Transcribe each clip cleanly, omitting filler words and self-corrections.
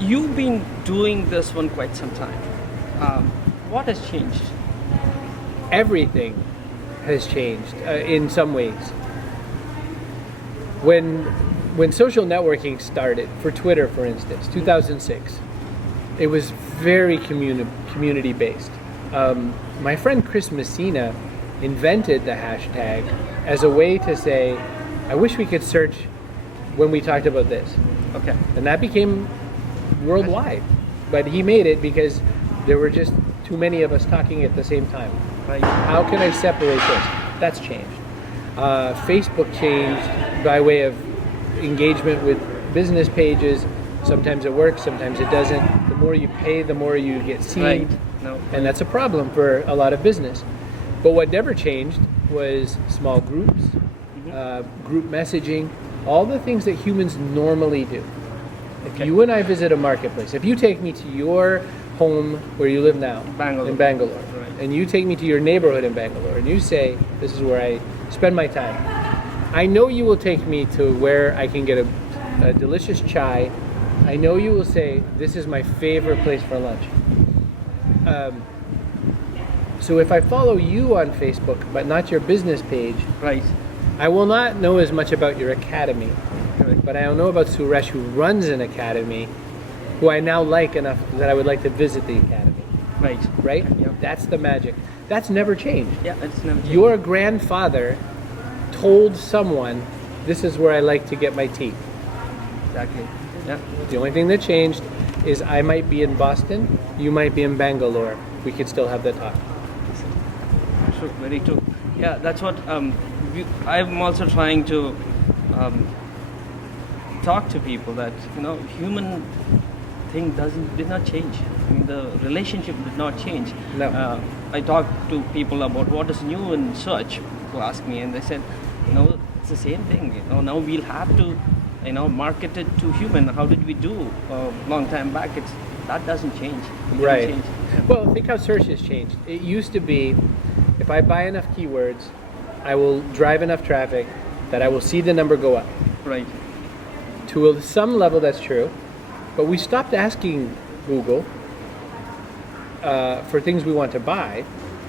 you've been doing this one quite some time. What has changed? Everything has changed in some ways. When social networking started, for Twitter, for instance, 2006, it was very community based. My friend Chris Messina invented the hashtag as a way to say, I wish we could search when we talked about this. Okay. And that became worldwide. But he made it because there were just too many of us talking at the same time. Right. How can I separate this? That's changed. Facebook changed by way of engagement with business pages. Sometimes it works, sometimes it doesn't. The more you pay, the more you get seen. Right. No. And that's a problem for a lot of business. But what never changed was small groups, group messaging, all the things that humans normally do. If you and I visit a marketplace, if you take me to your home where you live now, Bangalore. in Bangalore, Right. and you take me to your neighborhood in Bangalore, and you say, this is where I spend my time, I know you will take me to where I can get a delicious chai. I know you will say, this is my favorite place for lunch. So if I follow you on Facebook, but not your business page, Right. I will not know as much about your academy, Correct. but I will know about Suresh, who runs an academy, who I now like enough that I would like to visit the academy. Right. Right? Yeah. That's the magic. That's never changed. Yeah, it's never changed. Your grandfather told someone, this is where I like to get my tea. Exactly. Yeah. The only thing that changed is I might be in Boston, you might be in Bangalore. We could still have that talk. True. Very true. Yeah, that's what I'm also trying to talk to people that human thing did not change. I mean, the relationship did not change. No. I talk to people about what is new in search. People ask me, and they said, it's the same thing. Now we'll have to, market it to human. How did we do a long time back? That doesn't change. It didn't Right. change. Well, think how search has changed. It used to be, if I buy enough keywords, I will drive enough traffic that I will see the number go up. Right. To some level, that's true. But we stopped asking Google for things we want to buy.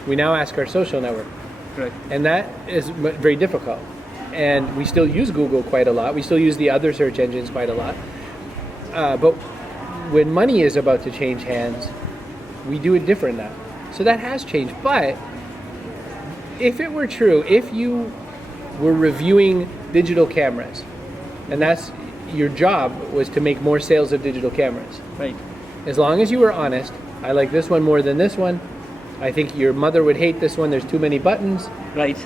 We now ask our social network. Correct. And that is very difficult. And we still use Google quite a lot. We still use the other search engines quite a lot. But when money is about to change hands, we do it different now. So that has changed. But if it were true, if you were reviewing digital cameras, and that's your job was to make more sales of digital cameras. Right. As long as you were honest, I like this one more than this one. I think your mother would hate this one. There's too many buttons. Right.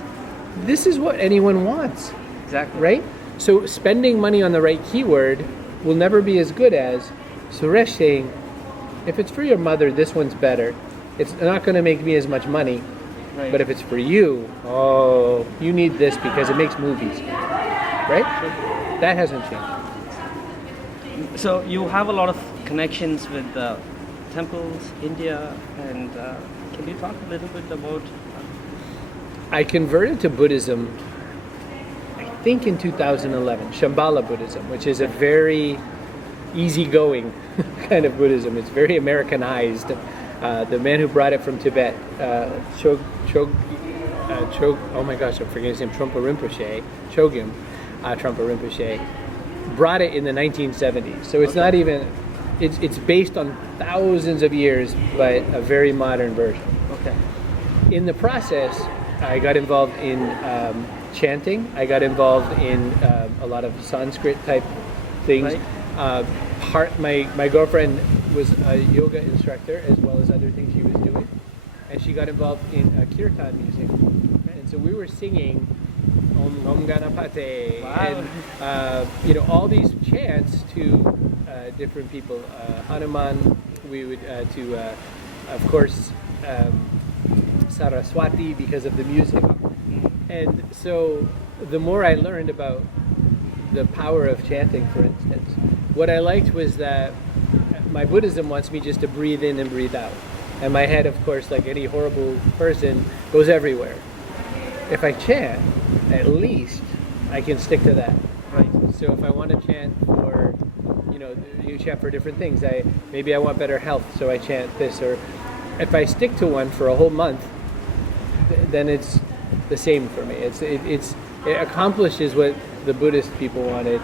This is what anyone wants, Exactly. right? So spending money on the right keyword will never be as good as Suresh saying, if it's for your mother, this one's better. It's not going to make me as much money. Right. But if it's for you, you need this because it makes movies, right? That hasn't changed. So you have a lot of connections with temples, India, and can you talk a little bit about? I converted to Buddhism, I think in 2011, Shambhala Buddhism, which is a very easygoing kind of Buddhism. It's very Americanized. The man who brought it from Tibet, oh my gosh, I'm forgetting his name, Trungpa Rinpoche, Chogyam Trungpa Rinpoche, brought it in the 1970s. So it's not even, it's based on thousands of years, but a very modern version. Okay. In the process, I got involved in chanting. I got involved in a lot of Sanskrit type things. Right. My girlfriend was a yoga instructor as well as other things she was doing, and she got involved in kirtan music. And so we were singing Om Om Ganapate, Wow. and all these chants to different people. Hanuman, we would of course. Saraswati because of the music. And so the more I learned about the power of chanting, for instance, what I liked was that my Buddhism wants me just to breathe in and breathe out. And my head, of course, like any horrible person, goes everywhere. If I chant, at least I can stick to that. Right. So if I want to chant for, you chant for different things. Maybe I want better health, so I chant this. Or if I stick to one for a whole month, then it's the same for me. It accomplishes what the Buddhist people wanted,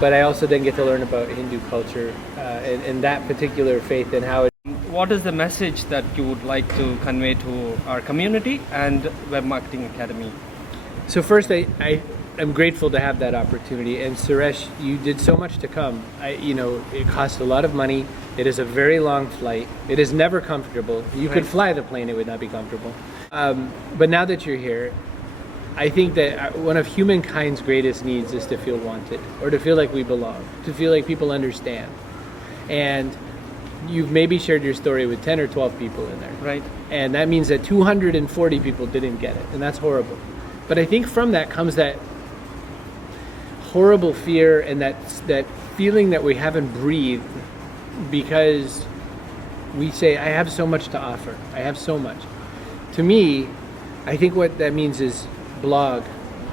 but I also then get to learn about Hindu culture and that particular faith and how it. What is the message that you would like to convey to our community and Web Marketing Academy? So first, I'm grateful to have that opportunity. And Suresh, you did so much to come. It costs a lot of money. It is a very long flight. It is never comfortable. You could fly the plane, it would not be comfortable. But now that you're here, I think that one of humankind's greatest needs is to feel wanted, or to feel like we belong, to feel like people understand. And you've maybe shared your story with 10 or 12 people in there. Right. And that means that 240 people didn't get it, and that's horrible. But I think from that comes that horrible fear and that feeling that we haven't breathed, because we say, I have so much to offer. I have so much. To me, I think what that means is blog,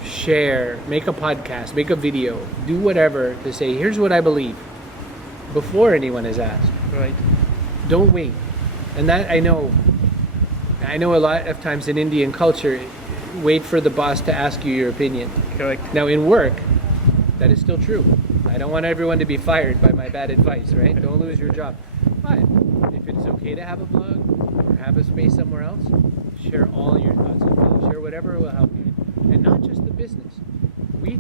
share, make a podcast, make a video, do whatever to say, here's what I believe, before anyone has asked. Right. Don't wait. And that I know a lot of times in Indian culture, wait for the boss to ask you your opinion. Correct. Now in work, that is still true. I don't want everyone to be fired by my bad advice, right? Don't lose your job. But if it's okay to have a blog or have a space somewhere else, share all your thoughts and feelings. Share whatever will help you. And not just the business. We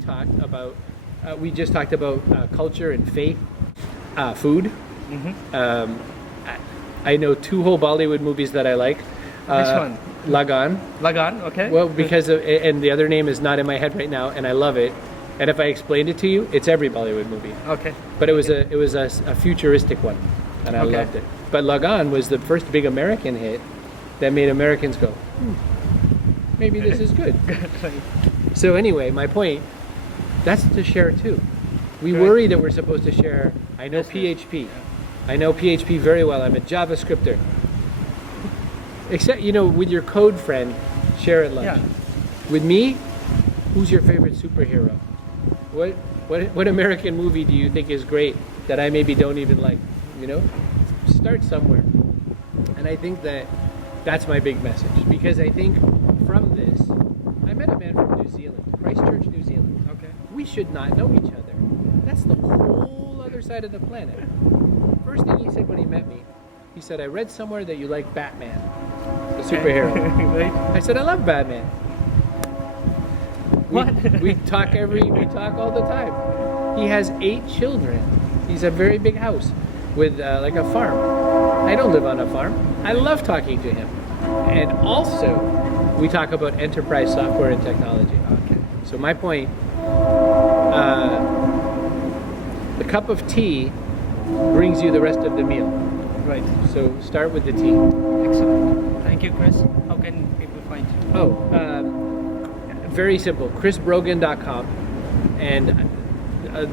just talked about culture and faith, food. Mm-hmm. I know 2 whole Bollywood movies that I like. Which one? Lagan. Lagan, okay. Well, because and the other name is not in my head right now, and I love it. And if I explained it to you, it's every Bollywood movie. Okay. But it was a futuristic one, and I loved it. But Lagan was the first big American hit that made Americans go, maybe this is good. So anyway, my point, that's to share too. We worry that we're supposed to share. I know PHP. I know PHP very well. I'm a JavaScripter. Except, with your code friend, share at lunch. Yeah. With me, who's your favorite superhero? What American movie do you think is great that I maybe don't even like? Start somewhere. And I think that's my big message, because I think from this, I met a man from New Zealand, Christchurch, New Zealand. Okay. We should not know each other. That's the whole other side of the planet. First thing he said when he met me, he said, I read somewhere that you like Batman, the superhero. Right. I said, I love Batman. We talk all the time. He has 8 children. He's a very big house with like a farm. I don't live on a farm. I love talking to him. And also, we talk about enterprise software and technology. Okay. So my point, the cup of tea brings you the rest of the meal. Right. So start with the tea. Excellent. Thank you, Chris. How can people find you? Very simple. chrisbrogan.com. And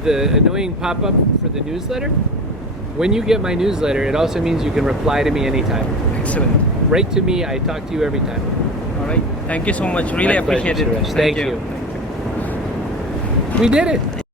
the annoying pop-up for the newsletter, when you get my newsletter, it also means you can reply to me anytime. Excellent. Write to me. I talk to you every time. All right. Thank you so much. Really appreciate it. Thank you. We did it.